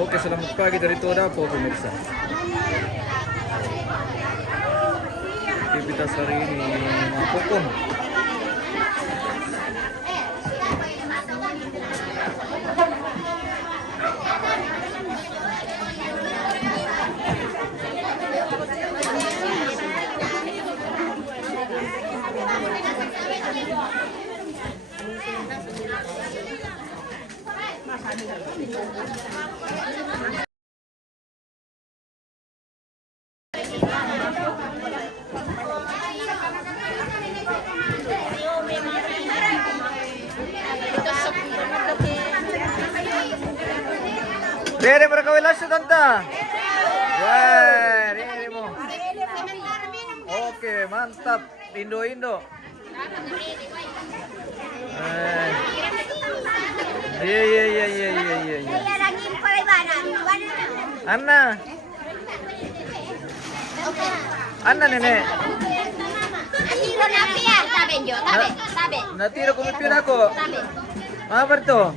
Oke, selamat pagi dari Todapo pemirsa. Aktivitas hari ini Mapokon. Rere berkawilas tante. Wah, Rere mo. Oke, mantap. Indo. Iya. Anna nenek. Natira kumipin ako. Apa to?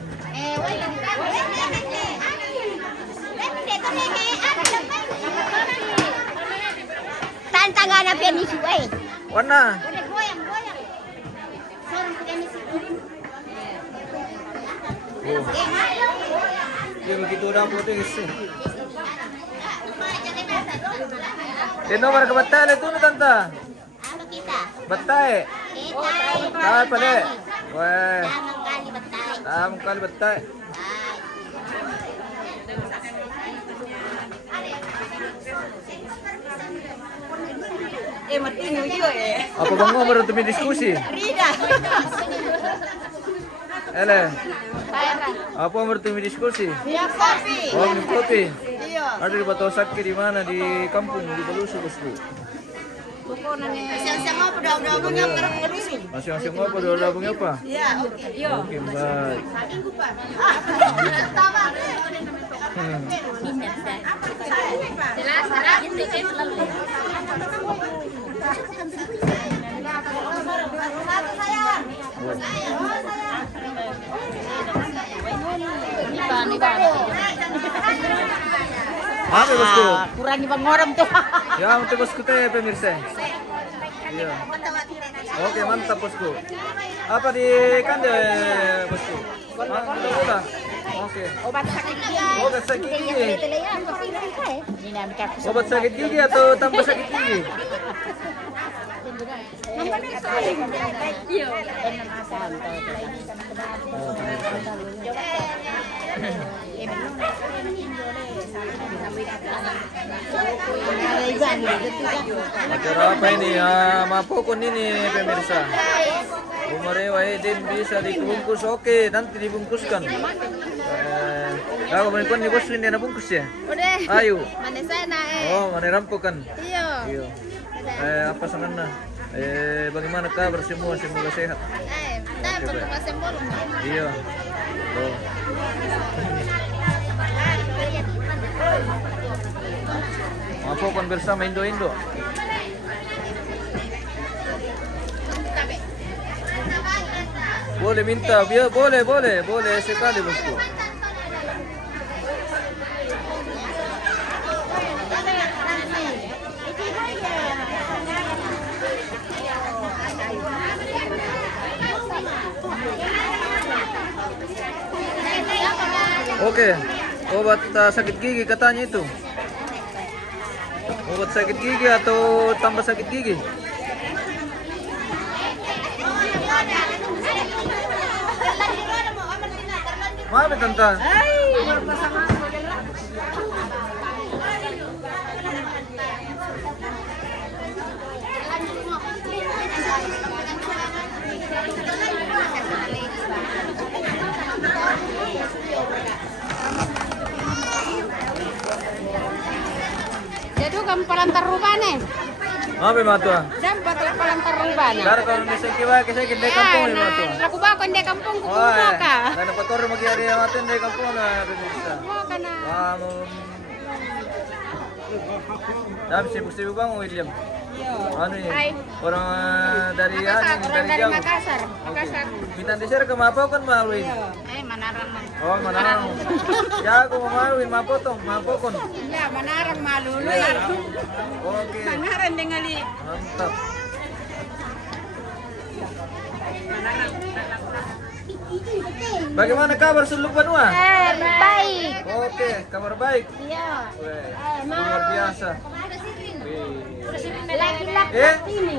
Tantangan apa ni cuy? Warna. Goyang. Oh. Dia begitu udah putih sih. Nomor ke Batai itu tante. Apa kita? Batai. Tahu pada. Wah. Tamang kali Batai. Kali Batai. Martino juga ya. Apa bang mau bertemu diskusi? Rida. Ele. Apa mau bertemu diskusi? Ya kopi. Oh, minum kopi. Iya. Ada di Batu Sakit di mana di kampung di Balusu bosku. Pokoknya siang-siang apa udah punya terang ngurusin. Masih ngopo udah punya apa? Iya, oke. Iya. Oke, baik. Jelas, itu selalu. Apa bosku? Kurangi pengoram tuh. Ya, untuk bosku teh pemirsa. Iya. Oke, mantap bosku. Apa di kande bosku? Udah. Oke. Obat sakit gigi. Obat sakit gigi. Dinamika Obat sakit gigi atau tambah sakit gigi? Acara apa ini ya? Mapokon ini pemirsa. Umarewa Eden bisa dibungkus. Oke, nanti dibungkuskan. Kalau menikah nih bos ini bungkus ya? Udah. Ayo. Mana sana Oh, mana rampokan? Iya. Iya. Apa sanganna? Bagaimana kabar semua? Semoga sehat. Kita perlu masih bolong. Iya. Oh. Mapokon bersama Indo. Boleh minta, biar boleh sekali bosku. Oke, obat sakit gigi katanya itu. Obat sakit gigi atau tambah sakit gigi? Maaf ya, tante. Jadi kamu pelantar rupanya. Maaf ya, matua. Dapat pelantar rupanya. Dar kalau bisa kiwa kisah kita kampung ya, matua. Aku bawa konde kampung ku Oh, ka. dan dapat orang magi hari maten dari kampung na bisa. Mau kana. Kamu. Tapi sibuk-sibuk bang William. Ano eh? Orang dari jauh. Makassar. Minta di share ke mapokon mawin. Manarang man. Oh, manang. Ya aku mau mawin mapotong, mapokon. Ya, manarang maluluy. Oke. Manarang ningali. Mantap. Bagaimana kabar seluruh benua? Baik. Oke, kabar baik. Iya. Weh, luar biasa. Wih. Laki-laki Eh? ini.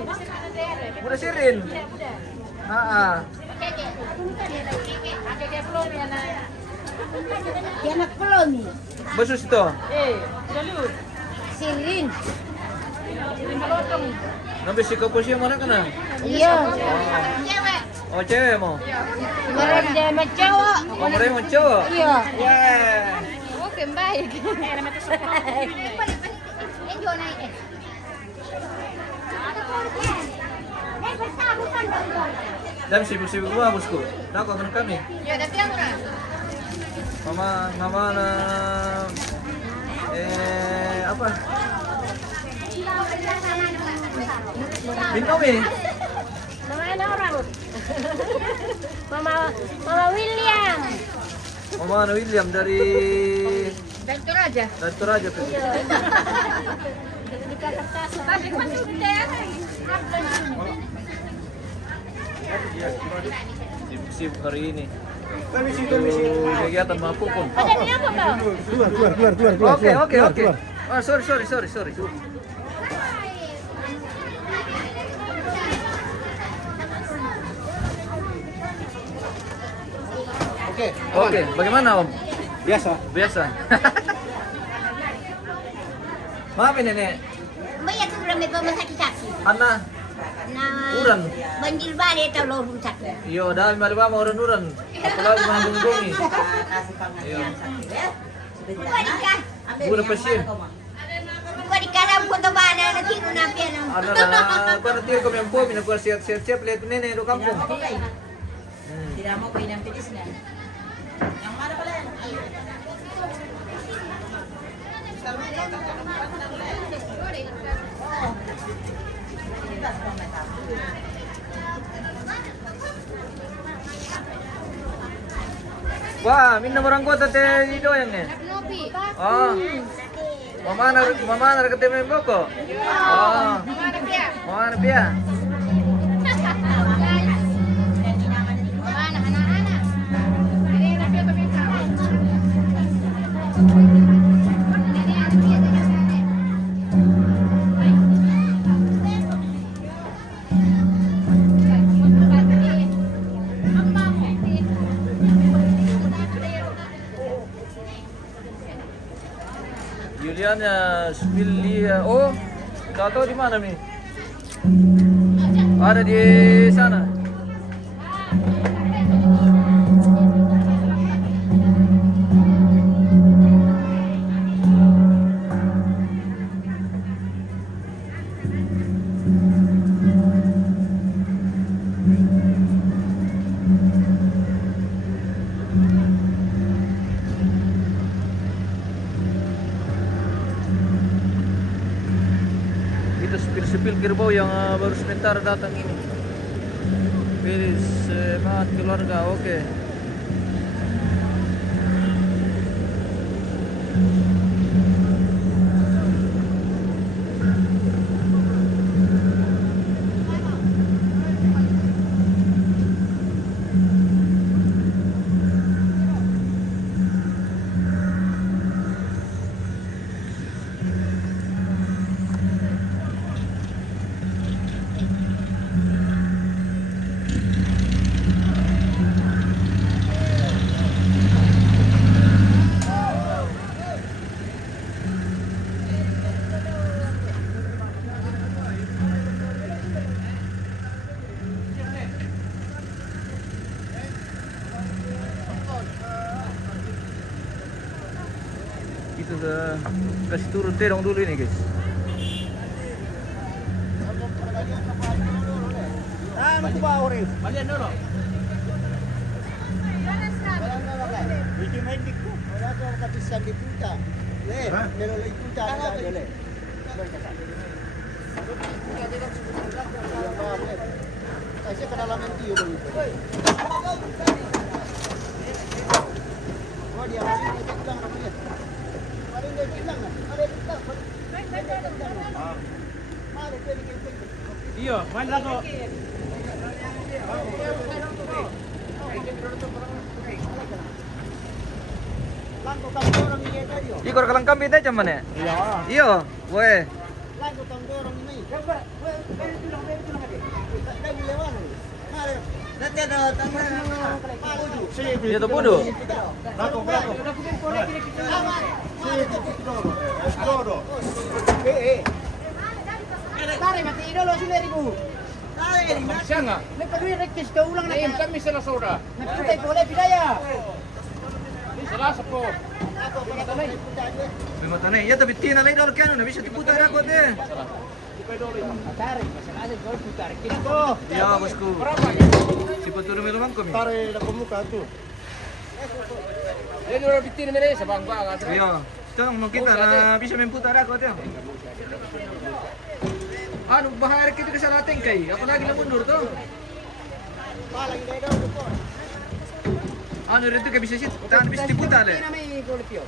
Udah sirin? Dia anak pelomi. Basus itu? Sirin. Nabi si kapusnya mana kena? Iya. Oh, cewek mau? Mereka dia sama cowok. Oh, mereka mau cowok? Iya. Yeah. Oke, baik. Dan sibuk-sibuk gua bosku. Tahu kan kami? Ya, tapi yang murah. Mama na apa? Bintang eh? Mama ada orang. Mama William. Mama na William dari Toraja. Toraja tuh. Tapi masih gede. Sibuk hari ini. Kegiatan mampu pun. Ada di apa kau? Keluar. Oke. Oh, sorry. Oke, bagaimana Om? Biasa. Maaf ini nenek. Banyak tu ramai pemasakit-sakit. Anna, Nah, uran. banjir balik atau lorong sakit. Iyo, dahil malibama uran-uran. Apalagi mahal-bungi. Iyo. Bukan pasien. Kau di kalam kau tu mana nak tiru napi anak. Ano na, kung natin kami ang po, minakuha siya, lihat nene, do kampung. Tidak mau kau pilis na. Yang mana pala yan? Wah, minna orang kota teh itu yang nih. Oh. Mama na ketemu yang boko. Oh. Mama na pia. Juliana Smilia. Oh, nggak tahu di mana Mi? Ada di sana. Itu sepil-sepil kerbau yang baru sebentar datang ini. Pilih semangat keluarga, oke. Itu kasih turun terong dulu ini guys. Ano ba ori? Balian dulu. Hindi maindik ko. Wala ko kapisan di punta. Le, pero le punta na dole. Kasi kedalaman tiyo dulu. Oh dia paling dia bilang namanya. Paling dia bilang kan. Ada bilang. Mari kita. Iya, main lato. Langko kamu orang ini tadi. Ikor kalang kambing tayo man eh. Iya. Iyo, weh. Langko kamu orang ini. Coba, kamu lewat. Mari. Nanti ada tambah. Dia tu bodoh. Lato. Tare mati idolo sudah ribu. Tare Siya nga. Nagpaduwi rektis ka ulang na. Naim kami sila soda. Nagputay ko wala bidaya. Sila sa po. Ako pangatanay. Memang tanah. Ya tapi tina lain dulu kan, nabi satu putar aku deh. Tare, masalah gol putar. Kito. Ya bosku. Si petur memang kami. Tare na kumuka tu. Yan yung bitin na rin sa bangba. Iya. Tolong mau kita na bisa main putar aku deh. Anu bahaya kita ke sana tengkai. Apalagi lah mundur tuh. Palang day daw ko. Anu itu ke bisa sih, tahan bisa diputar le. May gol piyo.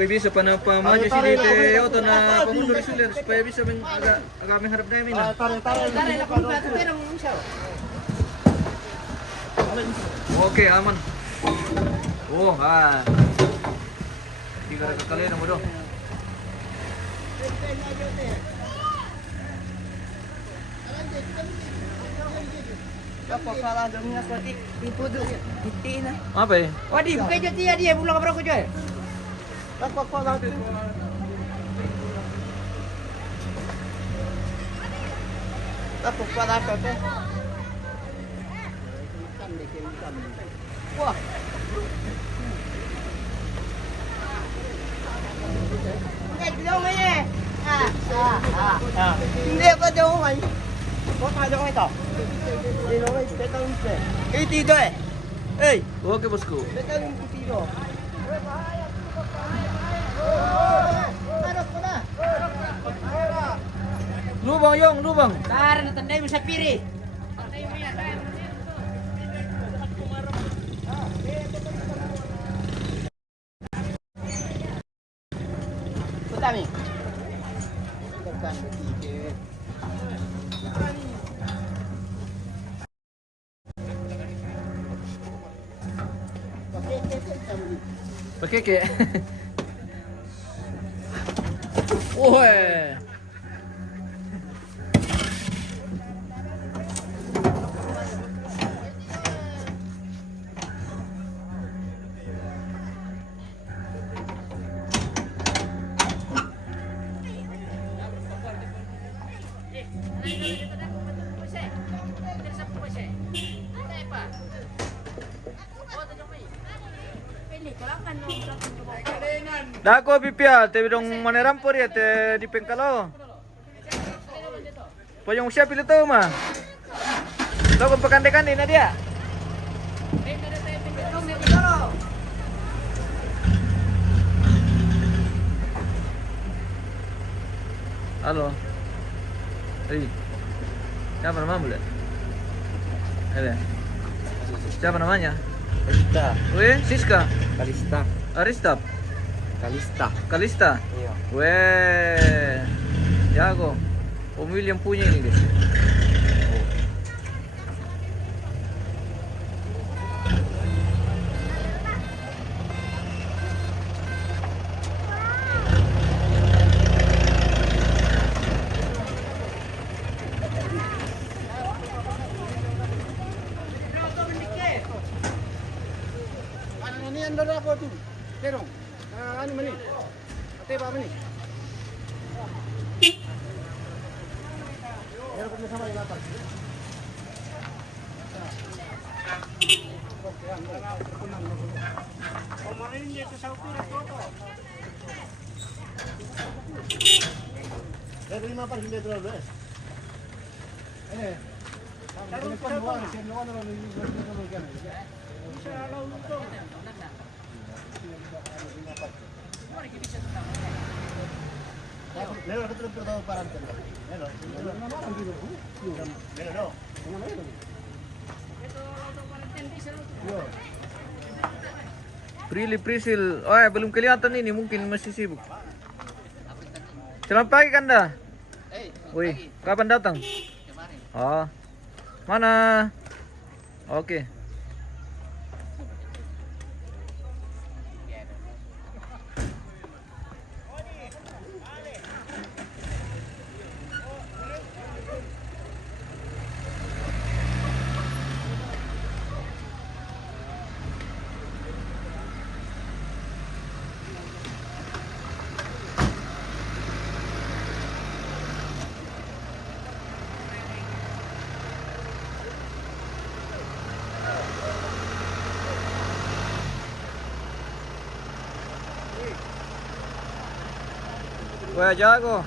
Bisa pa na pamaju si Dite Otto na pamundur sulir supaya bisa agak mengharap namin na. Tare na kumuka tu pero mo siya. Oke, aman. Oh, ah. Tiga kali na mo do. Apa pala dong na kwati ipudo hindi na. Apa eh? Wadi bukan jadi dia pulang ke berapa coy? Dapat pala tu. Dapat pala ka tu. Wah. Naglong eh. Hindi pa daw ay. Kung tayo ito. Hindi na ay petang pe. Kay tito eh. Hey, Oke bosku. petang tito. Lubang Yong, lubang. Tara na tandai mo sa piri. Utami. Pakai ke. Woi. Dako pipia, te dong maneram por ya te di pengkalo. Payung siap pilih tahu mah. Tahu pekan-pekan ini dia. Halo. Hei. Siapa namamu, Le? Ada. Siapa namanya? Kalista. Weh, Siska. Kalista. Aristap. Kalista. Kalista. Iya. Weh. Jago. Pemilih yang punya ini, guys. Ano yan daw ako tu? Terong. Ano man ni? Ate ba man ni? Meron ko na sama ilapat. Kumarin dito sa upira ko. Dari 5 pa hindi dito eh. Prilly Prisil. Oh ya, belum kelihatan ini, mungkin masih sibuk. Selamat pagi Kanda. Wih, kapan datang? Oh, mana? Oke. Wah jago.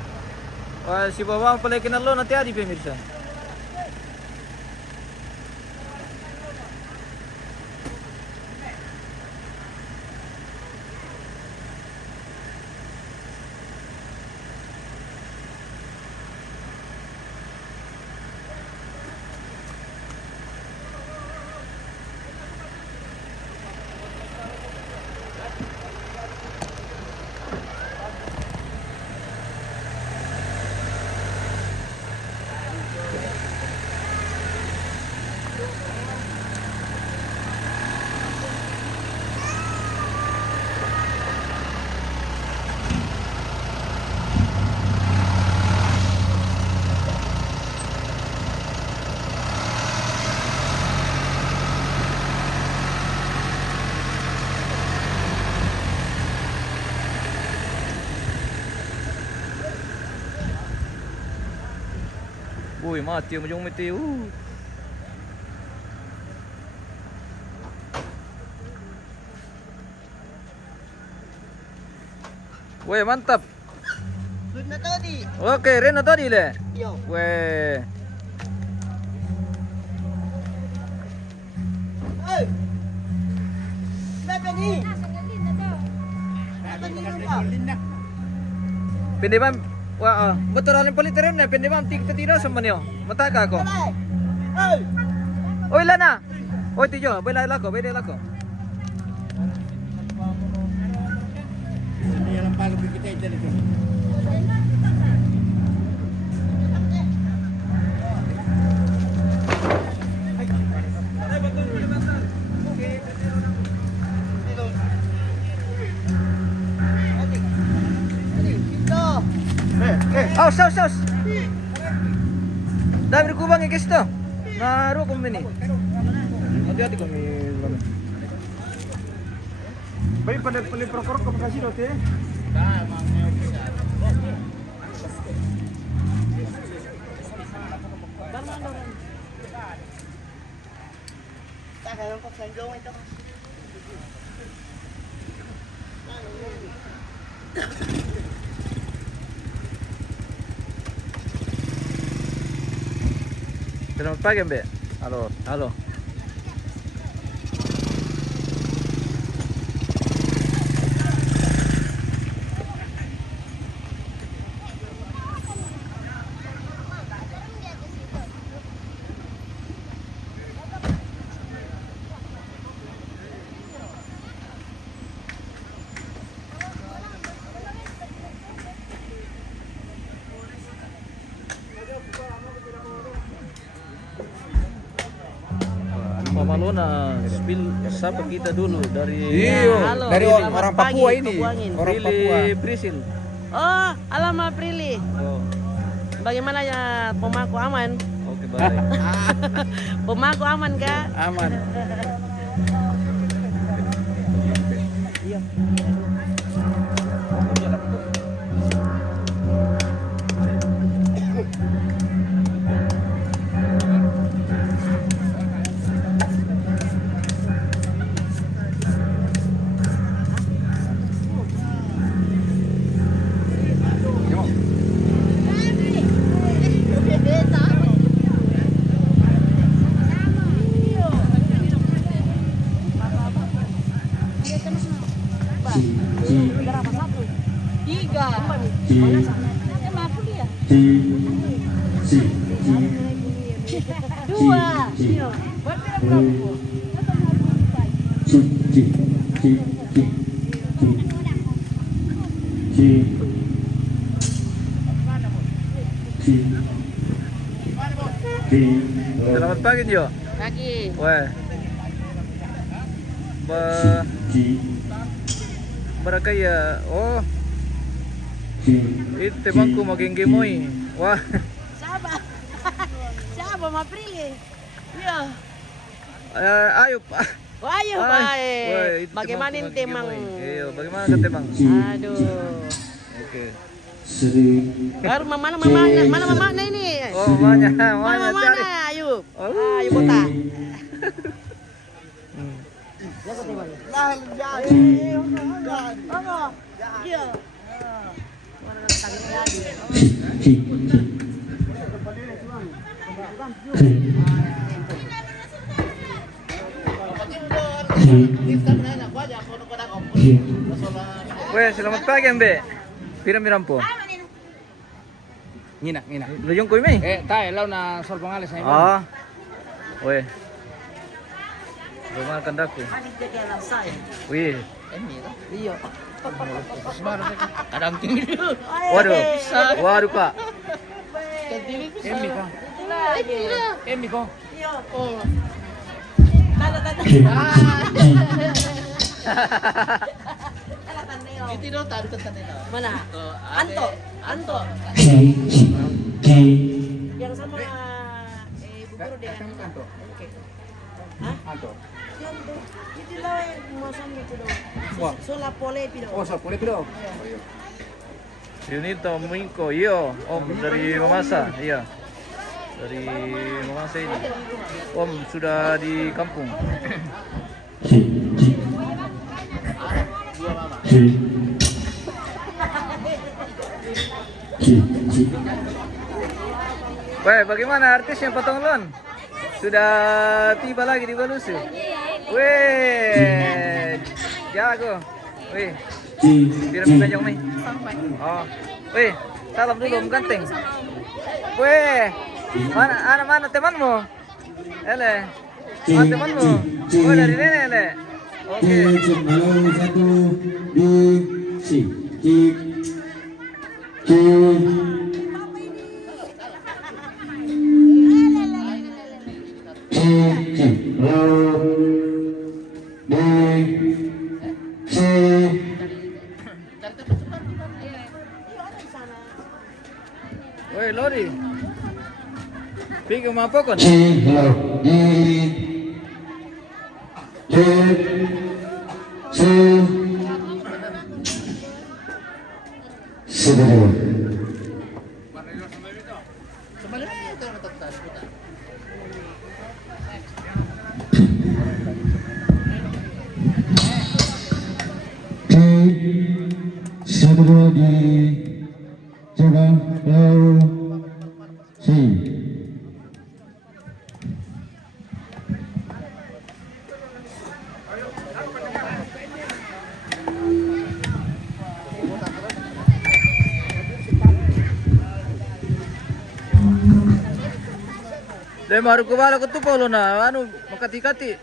Wah si Bawang pala kinalo nanti adi pemirsa. Uy, mati yung mati. Weh, mantap. Good na tadi. Oke, Rena tadi le. Yo. Weh. Hey. Berapa ni? Berapa ni lupa? Pindi bang, wah, betul alin palit rin na. Pindi bang kita tira sama niyo. Mata ka ako. Hey. Oy, lana. Oy, tijo, bela lako. Ini yang paling kita jadi tu. Saus. Dami kubang ikis to. Naruh kami ni. Hati-hati kami. Baik pada pilih proker kamu kasih roti. Tak kaya ko sanggaw ito. Selamat pagi, Mbak. Halo. Halo. Mama Lona, spill sapa kita dulu dari Halo. Dari Selamat orang pagi, Papua ini. Kebuangin. Orang Papua. Prilly Prisil. Oh, alamak Prilly. Oh, Bagaimana ya pemaku aman? oke baik. Pemaku aman kah? Aman. Selamat pagi, Jo. Pagi. Weh. Barakaya. Oh. Itu temanku makin gemoy. Wah. Siapa? Siapa Maprile? Iya. Ayo, Pak. Oh, ayo, Wah, baik. itu Bagaimana temanku ini, makin Mang? gemoy. Iya, bagaimana ke temang? Aduh. Oke. Baru mana mamanya ini? Oh, mamanya Mana cari. ayo. Oh. Ayo bota. Iya. Weh, selamat pagi, Mbe. Piram-piram po. Ngina. Luyong ko mi. Tayo law na sorbongales na iba. Ah. Weh. Rumah kandaku. Wih. Iya. Kadang tinggi. Waduh. Waduh, Pak. Emi ko. Emi ko. Oh. Itu daw tayo tanina. Mana? Anto. Yang sama Bu Guru deh. Oke. Hah? Anto. Itu lah yang masam itu dong. Sola pole piro. Oh, so puli pilo. Yunito Mingko, iyo. Om dari Mamasa, iya. Dari Mamasa ini. Om sudah di kampung. Weh, bagaimana artisnya Patonglon? Sudah tiba lagi di Balusu. Weh, jago. Weh, piram jong nih. Oh, weh, salam dulu Om Ganteng. Weh, mana temanmu? Ele, mana temanmu? Oh, dari nenek ele. Oke. Halo, 1, 2, si. Woi, Lori. Pergi mau apa kon? Satu dua di coba lalu si. Dai maru ko bala ko tu polo na anu makati-kati.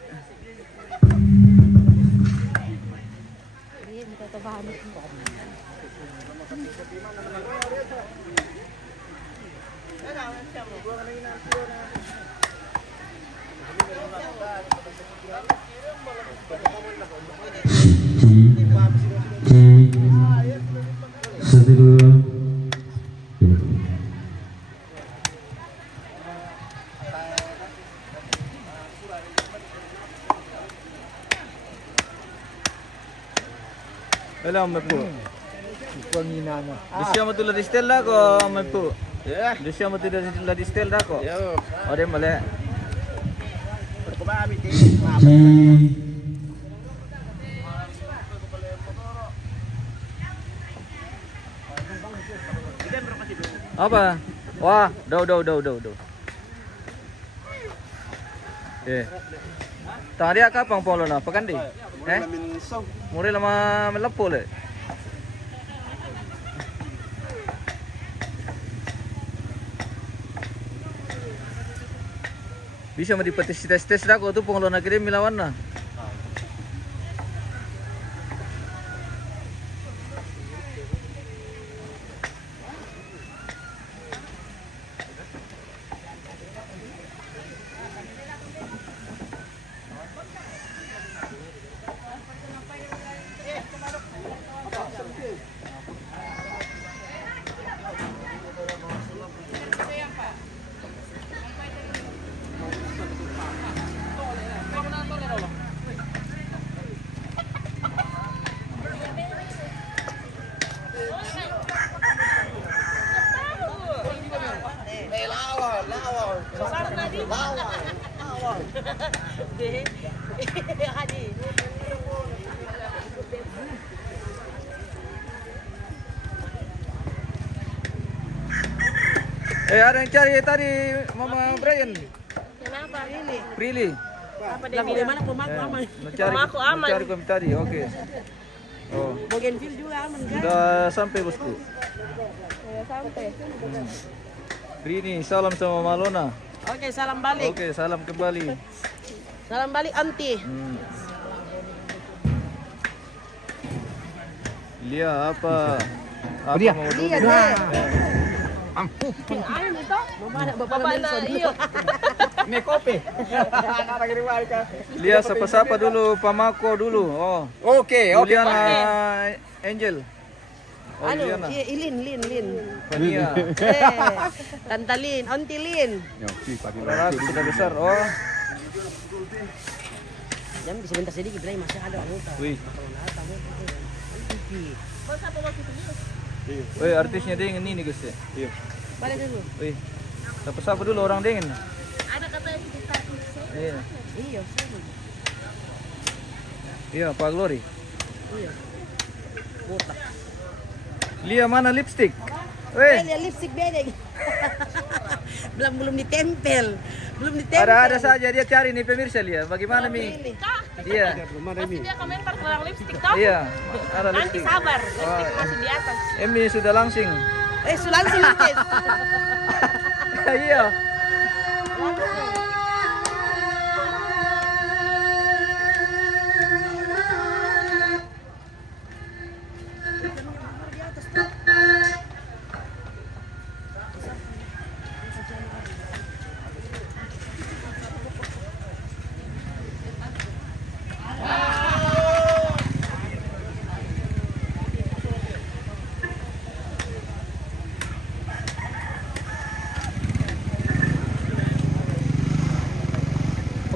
Satu dua. Wala mo po. Pangina mo. Desya mo tulad di Stella ko mo po. Yeah. Desya mo tulad di Stella ko. Yo. Ode male. Apa? Wah, do. Tadi apa pang polo na? Pagandi. Muril lama melapo le. Bisa mo di patis-tes dako tu pangulon na kini milawan na. Ada yang cari tadi Mama Brian. Kenapa ini? Prilly. Apa dia bilang? Mana pemaku aman? Pemaku aman. Mencari kami tadi, oke. Oh, Bougainville juga aman kan? sudah sampai bosku. Sudah sampai. Rini, salam sama Malona. Oke, salam balik. Oke, salam kembali. Salam balik anti. Lia apa? Apa Lia. mau dulu? Ayun ito. Bapak na iyo. May kopi. Lia sapa-sapa dulu, pamako dulu. Oh. Okay, Juliana Angel. Oh, Ano? Juliana. Lin. Fania. Tanta Lin, Auntie Lin. Rara sudah besar. Oh. Jam sebentar sedikit lagi masih ada anggota. Wih. Wih, artisnya dingin ini guys ya. Iya. Balik dulu. Wih. Sapa-sapa dulu orang dingin. Ada katanya sekitar Iya. Iya, sama. Iya, Pak Glory. Iya. Botak. Lia mana lipstick? Weh. Lihat lipstick beda. belum ditempel. Belum ditempel. Ada saja dia cari nih pemirsa Lia. Bagaimana Mi? Iya. Pasti dia komentar tentang lipstick toh? Iya. Ada Nanti lipstick. sabar, lipstick masih di atas. Emi sudah langsing. Langsung lukis. Iya.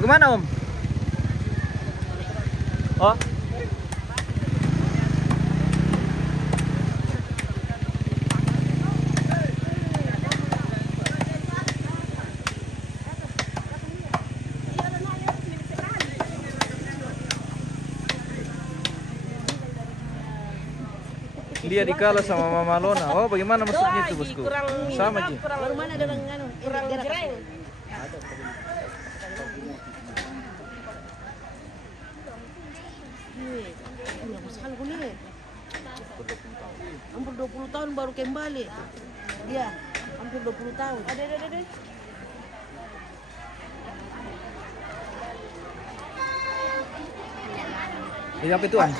Bagaimana Om? Oh? Dia dikalah sama Mama Lona. Oh, bagaimana maksudnya itu, Bosku? Sama Ji. Baru mana ada dengan Kurang jereng. Hampir 20 tahun baru kembali. Iya, hampir 20 tahun. Ada. Yang ketuan.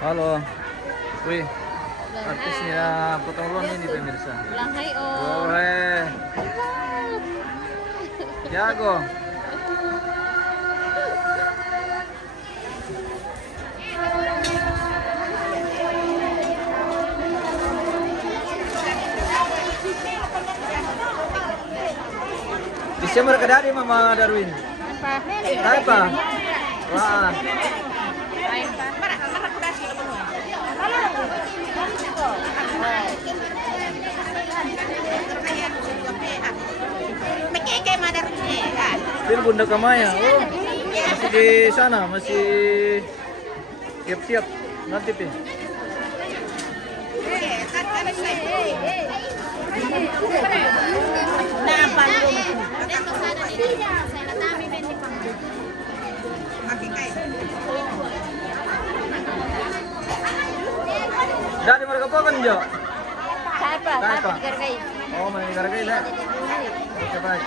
Halo. Wih. Artisnya Potong Lon ini pemirsa. Lahai Boleh. Jago. Desember ke dari Mama Darwin. Apa? Wah. Itu Bunda Kamaya. Oh, masih di sana, masih siap-siap nanti Pi. Dari ko kan Jo? Siapa? Siapa? Digargai. Oh, may karagay na. Okay, bye.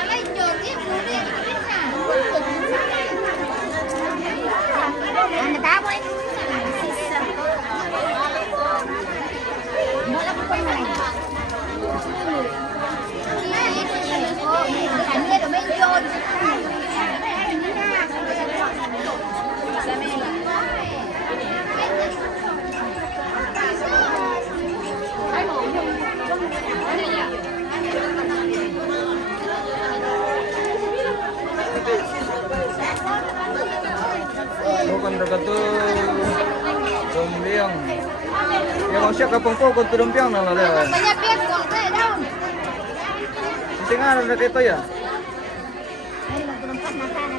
Alay, jogi, budi. Ano tamo eh? Bola ko pa mo. Kanya do medyo. Bukan dekat tu Dumpiang. Ya kau siap kapung po kau tu Dumpiang na lah. Banyak pihak kok saya daun. Singa na dito ya. Ay, magpulumpat na sana.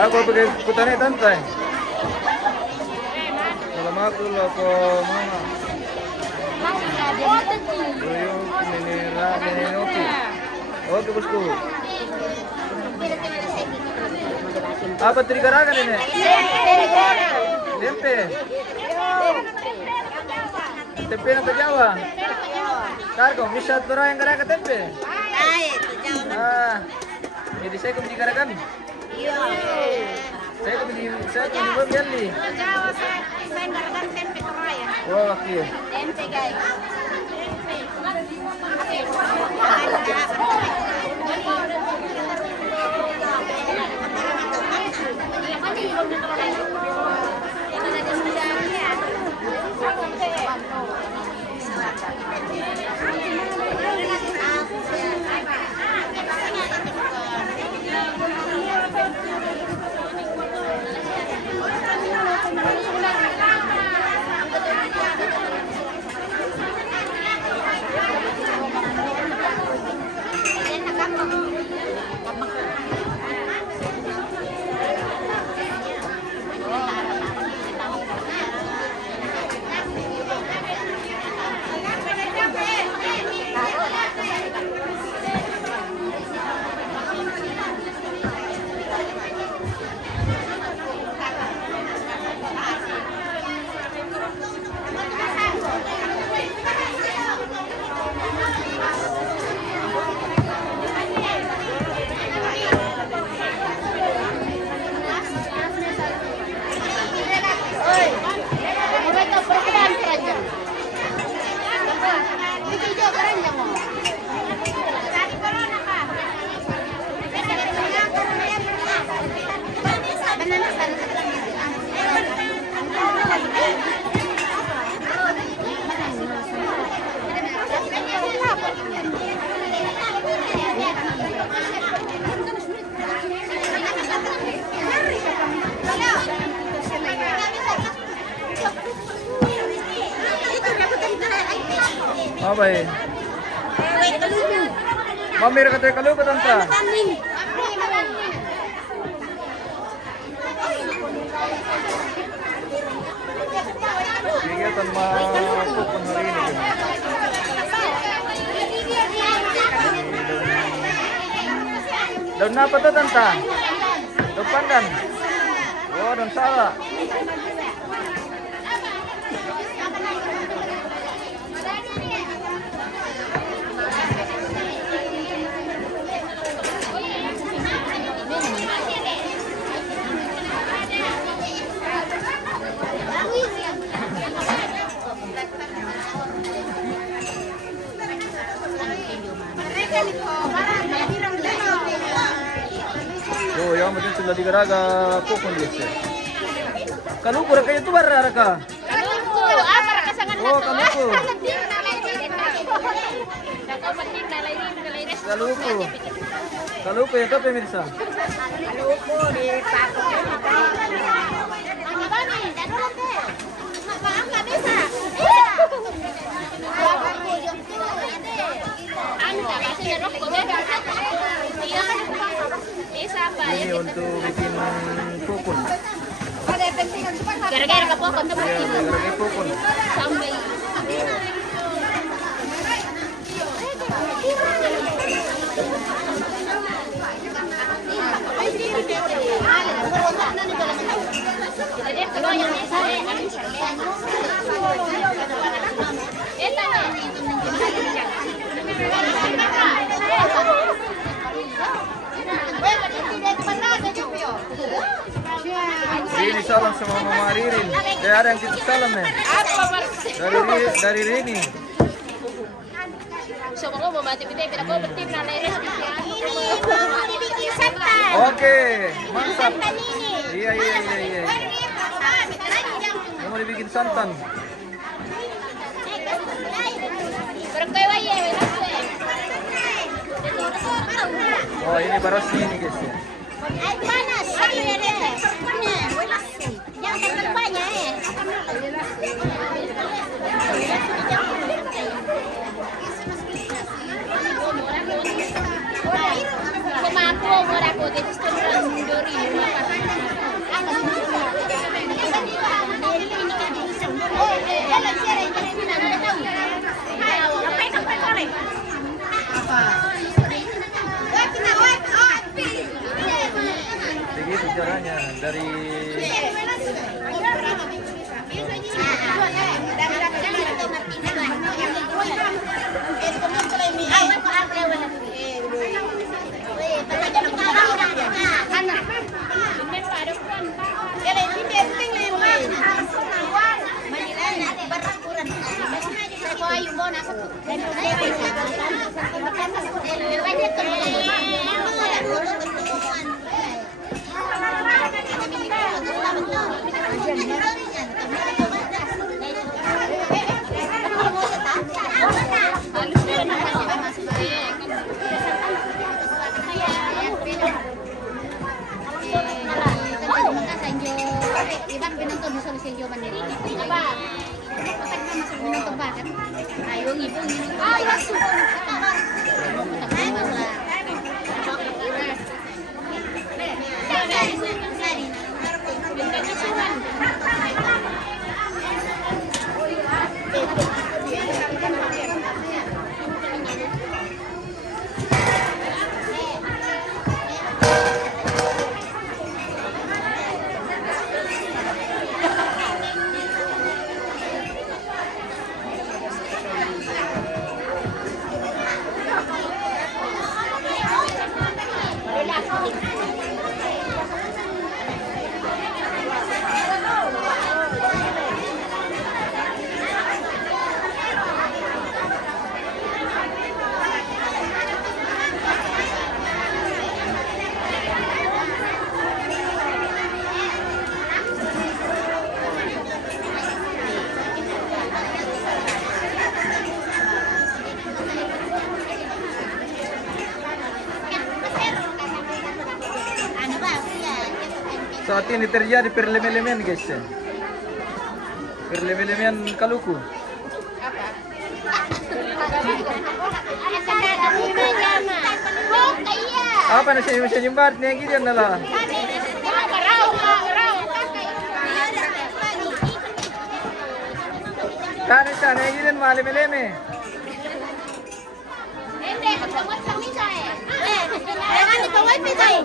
Ako pergi kutani tantai. Salamat aku ko mama. Yo minera minoti. Oke bosku. Apa trigaragan ini? Tempe. Tempe ng Jawa. Kargo, misal tura yang gara tempe. Ah. Jadi saya kembali garagan. Saya kembali beli. Jawa saya garagan tempe keraya. Oh, oke. Tempe guys. Apa eh? Mamir kata kalau ke tanta. Kegiatan maupun hari ini. Daun apa tuh tanta? Daun pandan. Oh, daun salah. Oh, yang penting sudah digaraga pokok dia. Kalau kurang kayak itu barang ka. Oh, kaluku. Kaluku. Kaluku itu pemirsa. Kaluku di patok. Apa nih? Darurat deh. Enggak bisa. Ini untuk bikin pokok. Ada pentingan super Gara-gara kapokon tuh Iya, gara-gara pukul. sampai. Jadi kalau yang saya Rini salam sama Mama Ririn. Ada yang kita salam ya. Dari Rini. so mo mati bitay pinako-betim na nairis ini dibikin santan. Oke, mantap. Iya. Yang mau dibikin santan. Oh, ini barosnya ini guys ya. Ay, panas. Ano yan eh? Yang terbanyak eh. Kumaku, mura ko. Dito sa Dori. Begitu caranya dari Ibang binunton sa Lucio Mandiri. Apa? Binunton ba kan? Ayo ngibong ini. Ay, langsung. Saat ini terjadi perleme-lemen guys ya. Perleme-lemen kaluku. Apa na siya nyumbat niya gidian nala. Kani siya niya gidian maleme-leme. Hindi, magkamot kami sa eh. Jangan ditawag kita eh.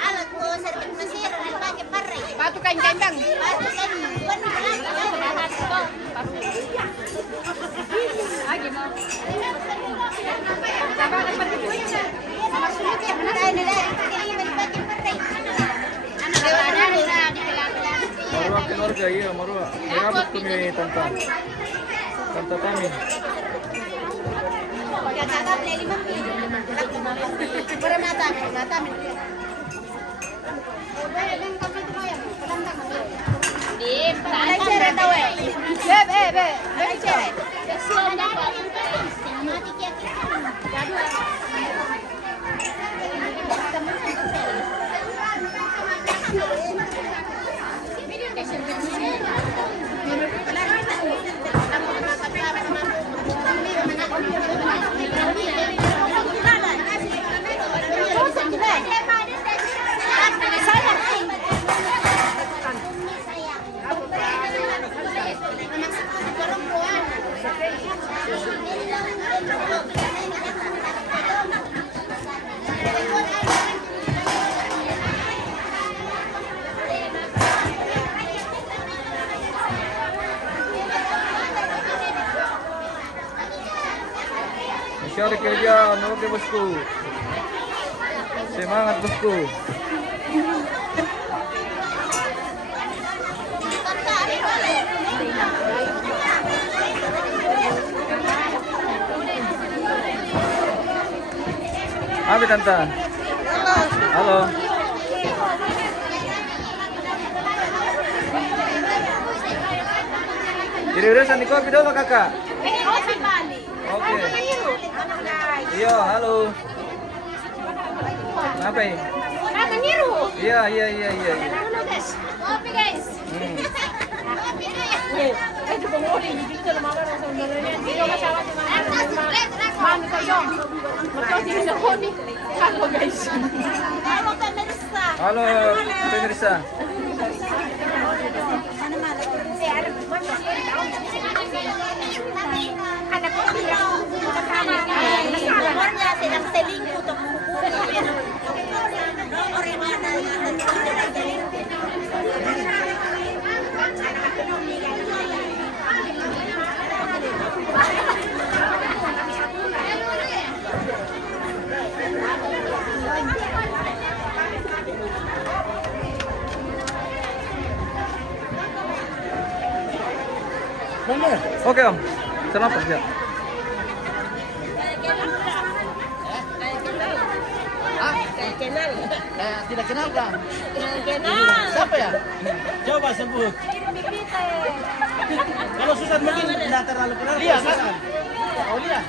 Alat ko sa masir, nalbagi pare. Patukan kandang. Patukan. Agi mo. Tama ka pati ko yun. Masulot yan. Nalbagi pare. Ano ba na di kailangan. Marwa keluarga iya, marwa. Merabot kami tanta. Tanta kami. cari kerjaan. Oke bosku. Semangat bosku. Apa tante? Halo. Jadi urusan di kopi dulu kakak. Oke. Iya, halo. Apa ini? Iya. Kopi guys. Halo pemirsa. Halo pemirsa. Anak ko umurnya sedang selingkuh untuk Oke om. Selamat ya. Kenal. Tidak kenal kan? kenal. Siapa ya? Coba sebut. Kalau Susan mungkin tidak terlalu kenal. Lia kan? Oh Lia.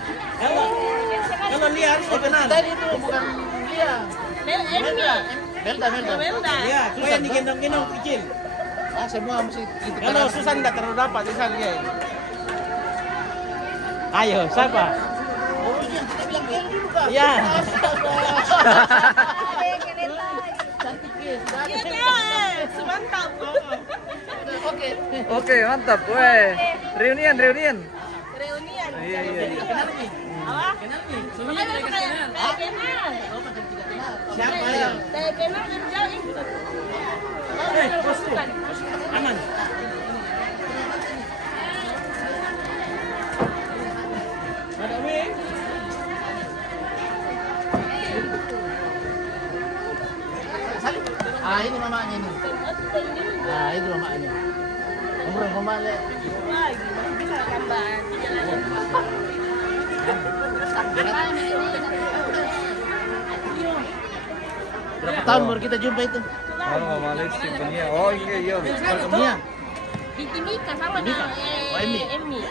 Kalau Lia harus dikenal. Tadi itu bukan Lia. Melda. Iya, Susan digendong-gendong kecil. Ah, semua mesti itu. Kalau Susan tidak terlalu dapat, Susan ya. Ayo, siapa? Oh iya, kita bilang Bel dulu kan? Iya. Oke, mantap. Weh, reunian. Reunian. Iya. Kenal nih. Apa? Kenal nih. Kenal. Siapa ya? Saya kenal dari jauh itu. Bosku. Aman. Ada Wing. Ah ini mamanya ini. Ah itu mamanya. Umur mamanya. Berapa tahun baru kita jumpa itu? Oh, Malaysia punya. Oh iya. Mia. Binti Mika sama Mika? Oh, Emmy. Emmy.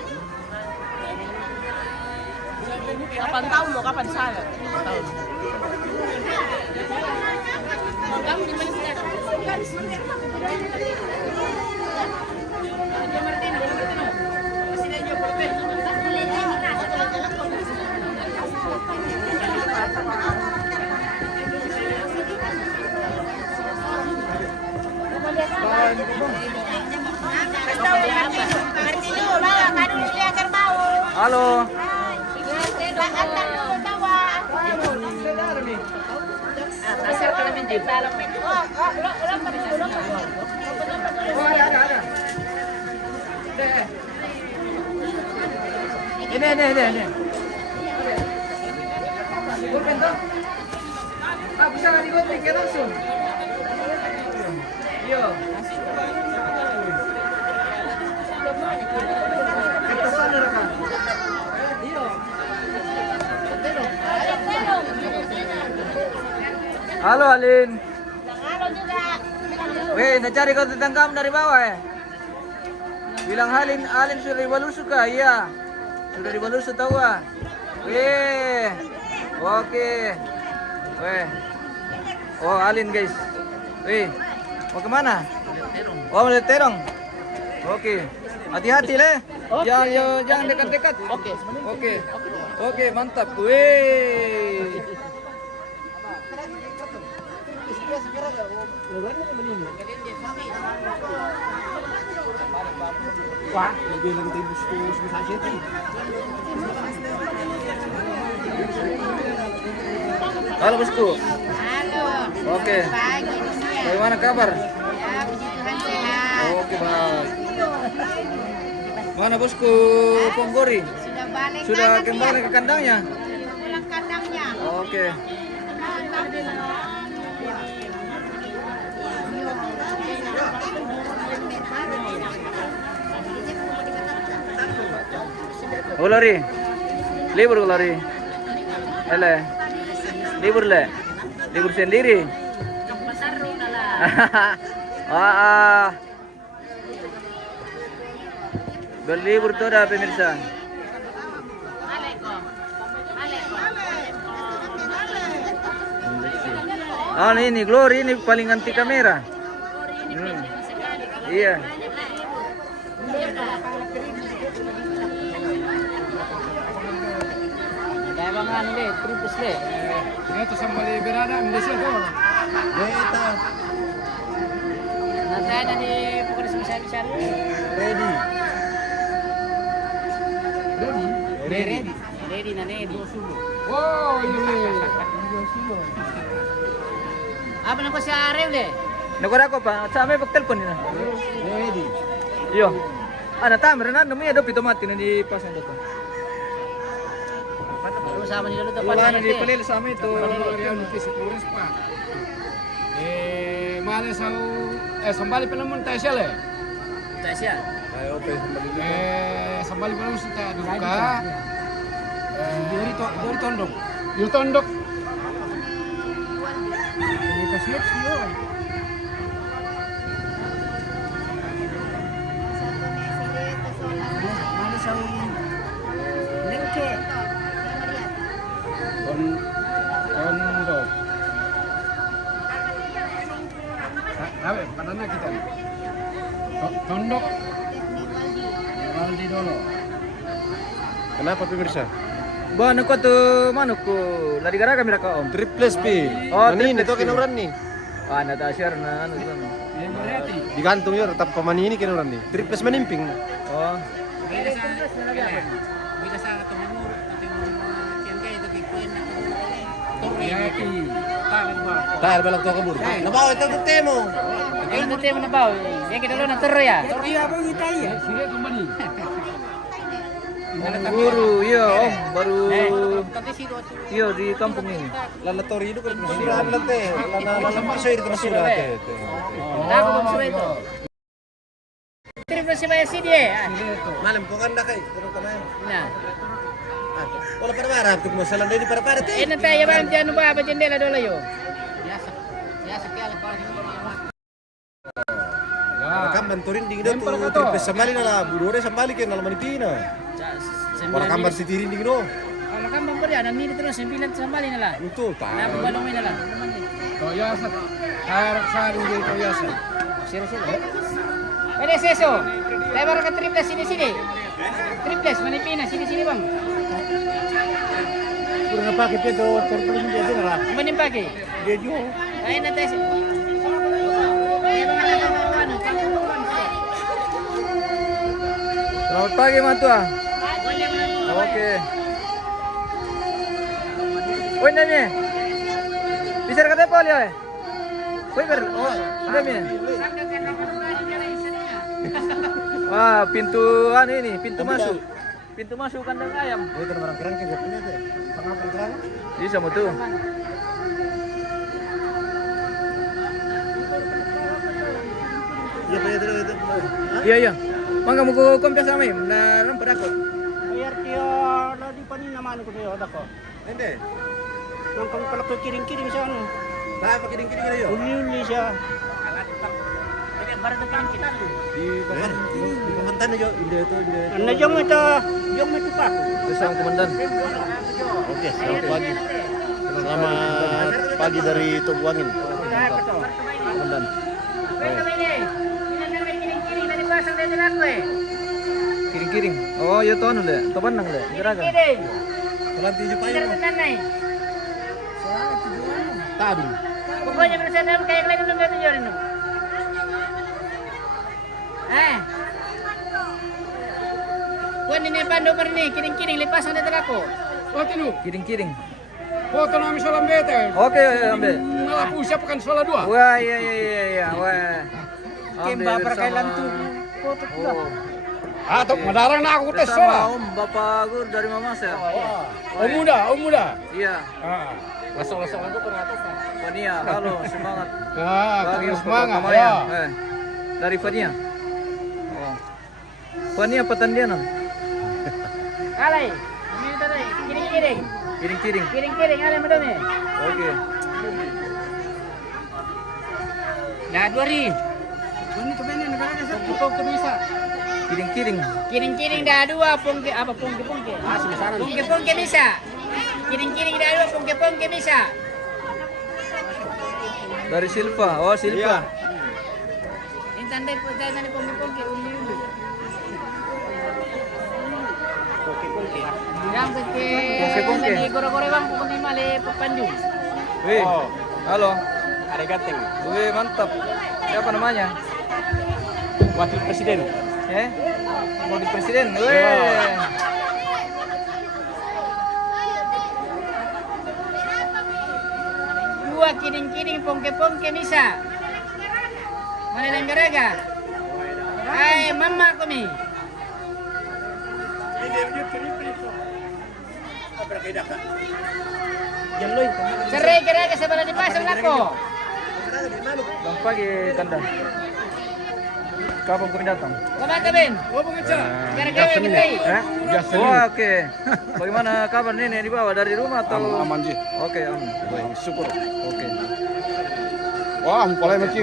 8 tahun mau kapan saya? 8 tahun. Kamu di mana sekarang? Halo. Oh, ada. Ini. Gulpen tuh. Bisa nggak digulpen ke langsung? Iya. Kertas sana rekam. Iya. Halo Alin. Halo juga. Weh, cari kau tentang kamu dari bawah ya? Bilang Alin sudah dibalusu kah? Iya. Sudah dibalusu tahu ah? Weh. Oke. Weh. Oh, Alin guys. Weh. Mau kemana? Oh, mau lihat terong. Oke. Hati-hati leh. Jangan dekat-dekat. Oke, mantap. Weh. Wah, lebih lebih buskus saja sih. Halo bosku. Halo. Oke. Pagi. Bagaimana kabar? Ya, puji Tuhan sehat. Oke, baik. Mana bosku Ponggori? Sudah balik Sudah kanan kembali dia. ke kandangnya? Oke. Oh lari. Libur lari. Ele. Libur le. Libur sendiri. Berlibur tuh dah pemirsa. Oh ini Glory ini paling anti kamera. Iya. Kaya bang ano le, triples le. Ito sa Maliberada, Malaysia ko. Ito. Nandiyan na ni Pukul Sumisa-Bisa. Ready. Ready na ready. Wow, yun. Apa na ko sa Arel le? Nagora ko pa sa may pagtelpon nila. Ready. Yo. Ana tamer na numi do pito mati ni pasan dito. Ano sama nila dito pa Wala na di palil sa amin to. Riyan notice tourist pa. Mana sa sambali pa naman tayo siya le. Tayo siya. Ayo, open sambali dito. Sambali pa naman siya duka. Dori tondok. Dori tondok. Ini kasih sih. Mana sa lengke. Tondok. Abe, padana kita. Tondok. Waldi dulu. Kenapa pemirsa? Ba ano ko to manok ko. Lari gara kamera ka om. Triples pi. Oh, Manini triples to pi. kinuran ni. Ana ta share na ano to. Digantung yo tetap pamanini kinuran ni. Triples manimping. Oh. Bila sa tumumuro kian kay ito kikuan na Torre. Dahil balang to kabur. Nabaw ito temo. Ayun na tema na ba? Yan kita na Torre ya. Torre ya bang itaya. Sige kembali. Guru, iya om baru iya di kampung ini. Lala tori itu kan sudah lante. Lala masuk itu sudah te. Aku bang suwe itu. Terima kasih banyak sih dia. Malam ko kan kay. Turun ka na. Nah. Wala pa marap tuk masalah dari para te. Ini tayo bang diyan ba ba jendela dolo yo. Biasa. Biasa kaya pa. Kan banturin ding do triples sambali na la budore sambali ke na Manipina. Para kamban si tirin ding do. Ang makambang pa rin, ang minit terus 9 sambali na lang. Itu ta. Napabalong na lang. Toyasa. Harap sa rin dito Toyasa. Siro-siro. Pwede seso. Tayo bara ka triples sini-sini. Triples, Manipina, sini-sini bang. Puro na pake pedo terpeling dia na. Manin pagi. Dia jo. Ayun na tayo. Tayo mga ano, Selamat pagi Matua. Oke. Woi nanya. Bisa kata apa ya? Woi ber. Oh, nanya. Wah, pintu ini, pintu masuk. Pintu masuk kandang ayam. Itu orang keren kan punya teh. Tengah perkiraan. Bisa mau tuh. Iya, itu. Iya, iya. Mangga mo ko kumpiya sa amin. Naran pa ako. Ayar tiyo, di pa rin naman ko tiyo, dako. Hindi. Nang kung pala ko kiring-kiring siya, ano? Pakiring-kiring na yun. Uli-uli siya. Barat na kiring-kiring. Di pamantan na yun. Hindi ito. Ano yung ito pa? Bersama komandan. Oke, selamat pagi. Selamat pagi dari Tubuangin. Komandan. Kiring-kiring. Oh, ya to ano le. Taban nang le. Garaga. Kelanti aja payo. Tadu. Pokoknya bersama kayak lain belum ada jorin. Kuan ini pandu per ini, kiring-kiring lepas nanti terako. Oh tinu. Kiring-kiring. Foto nami solam bete. Oke, ambil. Malah pusap kan sola 2. Wah, iya. Wah. Kemba perkailan tu. Oh. Atau madarang na ako tes Bersama Om Bapak Gur dari Mamas ya. Om muda. Iya. Lasok-lasok itu kan atas. Fania, halo semangat. Bagi Untuk semangat Kamaya. ya. Dari Fania. Oh. Fania petandian. Alay. Ini tadi kiring-kiring. Kiring-kiring. Kiring-kiring alay madami. Oke. Dah 2 Pungke bisa. Kiring-kiring. Kiring-kiring dah 2 pungke apa pungke. Pungke bisa. Kiring-kiring dah 2 pungke bisa. Dari Silva. Oh, Silva. Ini tanda pungke uli. Yang Pungke. di gore-gore bang pungke male pepanju. Wih. Halo. Ada ganteng. Wih, mantap. Siapa namanya? Wakil Presiden. Wakil Presiden. Wih. Dua kiring-kiring pungke bisa. Mana yang garaga? Hai mama kami. Cerai garaga sebelah di pasar lako. Bang pagi kandang. Kapan kami datang? Kapan Ben? Gara-gara kita. Oh, oke. Bagaimana kabar nenek di bawah dari rumah atau? Aman ji. Oke, aman. Baik. Syukur. Oke. Wah, mulai maki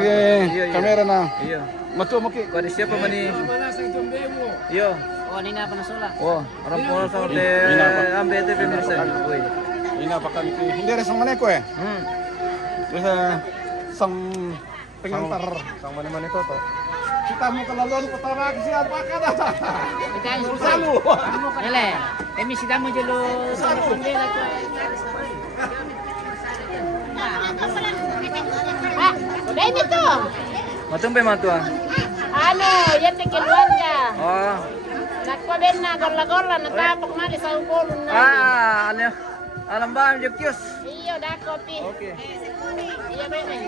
kamera na. Iya. Mato maki. Pada siapa mani? Iya. Oh, ini apa nasola? Oh, orang pola sama te ambil te pemirsa. Woi. Ina pakan ki. Hindi rin sang maneko eh. Terus sang pengantar Sang mana-mana itu toh. kita mau kelaluan pertama ke siapa kan? Kita yang susah. Salu. Ele, emisi tamu jelo sama pembela tu. Ah, baby tu. Matumpe matua. Ano, yan ni keluarga. Oh. Nagpaben na gorla-gorla natapok na sa ukulon na. Ano? Alam ba ang Jokios? Iyo, da kopi. Oke. Iya, baby.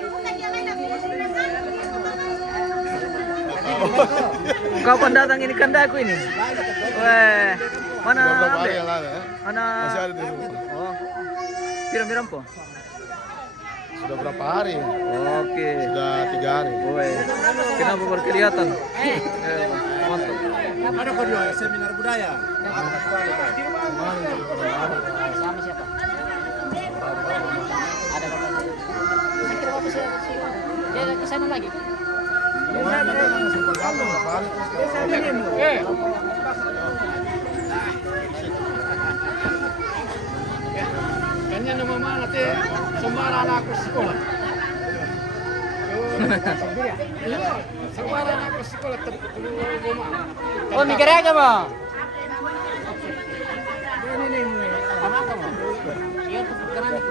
Kapan datang ini kandaku ini? Weh, mana ambe? Mana? Masih ada di rumah. Oh. Piram-piram po? Sudah berapa hari? Oke. Sudah 3 hari. Weh. Kenapa baru kelihatan? Mantap. Ada kau dua seminar budaya. Sama siapa? Ada bapak. Saya kira bapak dia ke sana lagi. Kanya nama mana teh? Sembarang anakku sekolah. Sembarang anakku sekolah Oh, mikiraga mo. Sama ka mo. Iyo, karami ko.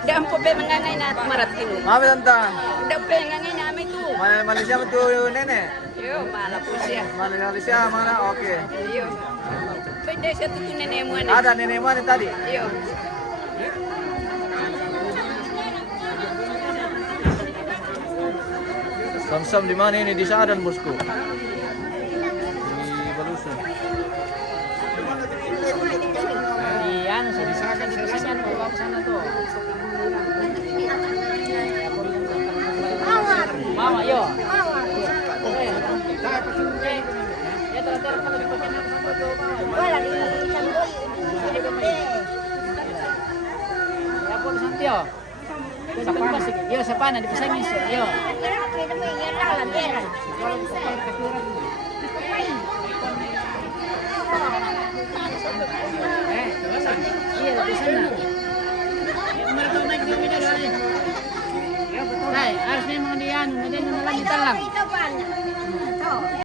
Daan po ba manganay na maratino? Mami tanta. Daan po manganay na amin to. Malaysia betul nenek. Yo, mana po siya. Malaysia mana? Oke. Yo. Pwede siya tutunan na yung mga. Ada nenek mana tadi? Yo. Samsam di mana ini? Di Sadan bosku. Di Balusun. Di ano sa disakan sa kanyan po ako sana to. Mama yo. Ya tara kalau di pagkan ako to. Wala di isang boy. Ya po Santio. Sa pana sige. Yo sa pana di pasangin siya. Yo. Iya, di sana. Nay, harus memang dia anu, dia nalangitan lang.